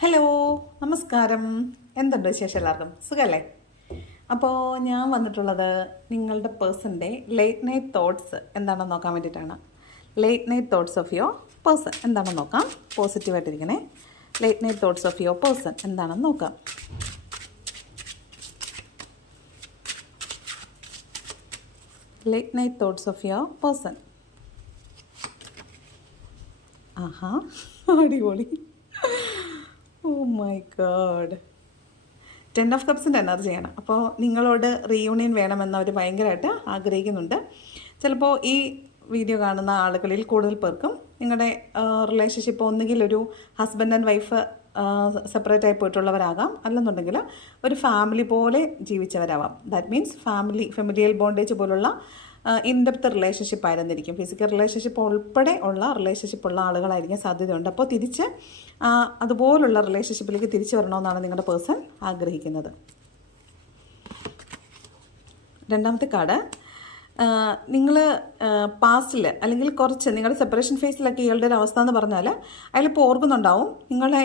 Hello, നമസ്കാരം. എന്തുണ്ട് വിശേഷം? എല്ലാവർക്കും സുഖമല്ലേ? അപ്പോൾ ഞാൻ വന്നിട്ടുള്ളത് നിങ്ങളുടെ പേഴ്സൻ്റെ ലേറ്റ് നൈറ്റ് തോട്ട്സ് എന്താണെന്ന് നോക്കാൻ വേണ്ടിയിട്ടാണ്. Late night thoughts of your person എന്താണെന്ന് നോക്കാം. പോസിറ്റീവായിട്ടിരിക്കണേ. Late night thoughts of your person എന്താണെന്ന് നോക്കാം. Late night thoughts of your person. ആഹാ, അടിപൊളി. Oh my God. 10 ഓഫ് കപ്സിൻ്റെ എനർജിയാണ്. അപ്പോൾ നിങ്ങളോട് റീയൂണിയൻ വേണമെന്ന് അവർ ഭയങ്കരമായിട്ട് ആഗ്രഹിക്കുന്നുണ്ട്. ചിലപ്പോൾ ഈ വീഡിയോ കാണുന്ന ആളുകളിൽ കൂടുതൽ പേർക്കും നിങ്ങളുടെ റിലേഷൻഷിപ്പ് ഒന്നുകിൽ ഒരു ഹസ്ബൻഡ് ആൻഡ് വൈഫ് സെപ്പറേറ്റ് ആയി പോയിട്ടുള്ളവരാകാം, അല്ലെന്നുണ്ടെങ്കിൽ ഒരു ഫാമിലി പോലെ ജീവിച്ചവരാവാം. ദാറ്റ് മീൻസ് ഫെമിലിയൽ ബോണ്ടേജ് പോലുള്ള ഇൻഡെപ്ത് റിലേഷൻഷിപ്പ് ആയിരുന്നിരിക്കും. ഫിസിക്കൽ റിലേഷൻഷിപ്പ് ഉൾപ്പെടെ ഉള്ള റിലേഷൻഷിപ്പ് ഉള്ള ആളുകളായിരിക്കും സാധ്യതയുണ്ട്. അപ്പോൾ തിരിച്ച് അതുപോലുള്ള റിലേഷൻഷിപ്പിലേക്ക് തിരിച്ചു വരണമെന്നാണ് നിങ്ങളുടെ പേഴ്സൺ ആഗ്രഹിക്കുന്നത്. രണ്ടാമത്തെ കാർഡ്, നിങ്ങൾ പാസ്റ്റിൽ അല്ലെങ്കിൽ കുറച്ച് നിങ്ങളുടെ സെപ്പറേഷൻ ഫേസിലൊക്കെ ഇയാളുടെ ഒരു അവസ്ഥ എന്ന് പറഞ്ഞാൽ അയാളിപ്പോൾ ഓർക്കുന്നുണ്ടാവും നിങ്ങളെ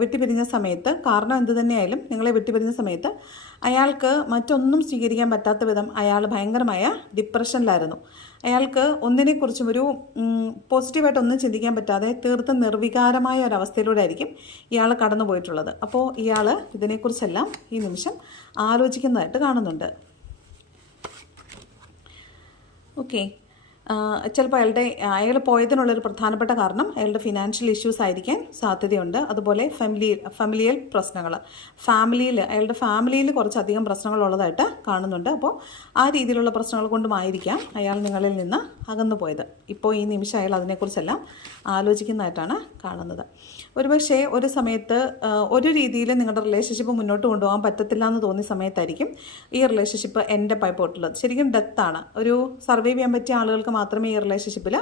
വിട്ടുപിരിഞ്ഞ സമയത്ത്. കാരണം എന്ത് തന്നെയായാലും നിങ്ങളെ വിട്ടുപിരിഞ്ഞ സമയത്ത് അയാൾക്ക് മറ്റൊന്നും സ്വീകരിക്കാൻ പറ്റാത്ത വിധം അയാൾ ഭയങ്കരമായ ഡിപ്രഷനിലായിരുന്നു. അയാൾക്ക് ഒന്നിനെക്കുറിച്ചും ഒരു പോസിറ്റീവായിട്ടൊന്നും ചിന്തിക്കാൻ പറ്റാതെ തീർത്തും നിർവികാരമായ ഒരവസ്ഥയിലൂടെ ആയിരിക്കും ഇയാൾ കടന്നു പോയിട്ടുള്ളത്. അപ്പോൾ ഇയാൾ ഇതിനെക്കുറിച്ചെല്ലാം ഈ നിമിഷം ആലോചിക്കുന്നതായിട്ട് കാണുന്നുണ്ട്. ഓക്കെ, ചിലപ്പോൾ അയാൾ പോയതിനുള്ളൊരു പ്രധാനപ്പെട്ട കാരണം അയാളുടെ ഫിനാൻഷ്യൽ ഇഷ്യൂസ് ആയിരിക്കാൻ സാധ്യതയുണ്ട്. അതുപോലെ ഫാമിലിയൽ പ്രശ്നങ്ങൾ, അയാളുടെ ഫാമിലിയിൽ കുറച്ചധികം പ്രശ്നങ്ങളുള്ളതായിട്ട് കാണുന്നുണ്ട്. അപ്പോൾ ആ രീതിയിലുള്ള പ്രശ്നങ്ങൾ കൊണ്ടുമായിരിക്കാം അയാൾ നിങ്ങളിൽ നിന്ന് അകന്നു പോയത്. ഇപ്പോൾ ഈ നിമിഷം അയാൾ അതിനെക്കുറിച്ചെല്ലാം ആലോചിക്കുന്നതായിട്ടാണ് കാണുന്നത്. ഒരുപക്ഷെ ഒരു സമയത്ത് ഒരു രീതിയിൽ നിങ്ങളുടെ റിലേഷൻഷിപ്പ് മുന്നോട്ട് കൊണ്ടുപോകാൻ പറ്റത്തില്ല എന്ന് തോന്നിയ സമയത്തായിരിക്കും ഈ റിലേഷൻഷിപ്പ് എൻ്റെ പോയിട്ടുള്ളത്. ശരിക്കും ഡെത്താണ്. ഒരു സർവൈവ് ചെയ്യാൻ പറ്റിയ ആളുകൾക്ക് മാത്രമേ ഈ റിലേഷൻഷിപ്പിൽ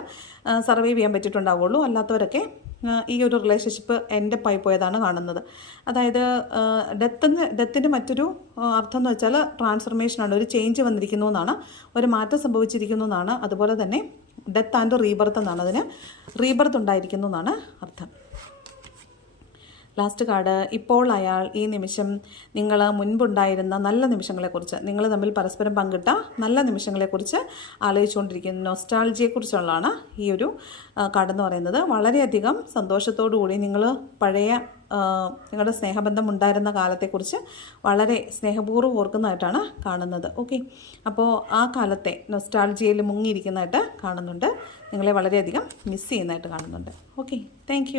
സർവൈവ് ചെയ്യാൻ പറ്റിയിട്ടുണ്ടാവുള്ളൂ. അല്ലാത്തവരൊക്കെ ഈ ഒരു റിലേഷൻഷിപ്പ് എൻ്റെ പോയതാണ് കാണുന്നത്. അതായത് ഡെത്തിൻ്റെ മറ്റൊരു അർത്ഥം എന്ന് വെച്ചാൽ ട്രാൻസ്ഫർമേഷനാണ്. ഒരു ചേഞ്ച് വന്നിരിക്കുന്നു എന്നാണ്, ഒരു മാറ്റം സംഭവിച്ചിരിക്കുന്നു എന്നാണ്. അതുപോലെ തന്നെ ഡെത്ത് ആൻഡ് റീബർത്ത് എന്നാണ്, അതിന് റീബർത്ത് ഉണ്ടായിരിക്കുന്നു എന്നാണ് അർത്ഥം. ലാസ്റ്റ് കാർഡ്, ഇപ്പോൾ അയാൾ ഈ നിമിഷം നിങ്ങൾ മുൻപുണ്ടായിരുന്ന നല്ല നിമിഷങ്ങളെക്കുറിച്ച്, നിങ്ങൾ തമ്മിൽ പരസ്പരം പങ്കിട്ട നല്ല നിമിഷങ്ങളെക്കുറിച്ച് ആലോചിച്ചുകൊണ്ടിരിക്കുന്ന നൊസ്റ്റാൾജിയെക്കുറിച്ചുള്ളതാണ് ഈ ഒരു കാർഡ് എന്ന് പറയുന്നത്. വളരെയധികം സന്തോഷത്തോടു കൂടി നിങ്ങൾ പഴയ നിങ്ങളുടെ സ്നേഹബന്ധം ഉണ്ടായിരുന്ന കാലത്തെക്കുറിച്ച് വളരെ സ്നേഹപൂർവ്വം ഓർക്കുന്നതായിട്ടാണ് കാണുന്നത്. ഓക്കെ, അപ്പോൾ ആ കാലത്തെ നൊസ്റ്റാൾജിയയിൽ മുങ്ങിയിരിക്കുന്നതായിട്ട് കാണുന്നുണ്ട്. നിങ്ങളെ വളരെയധികം മിസ് ചെയ്യുന്നതായിട്ട് കാണുന്നുണ്ട്. Okay, thank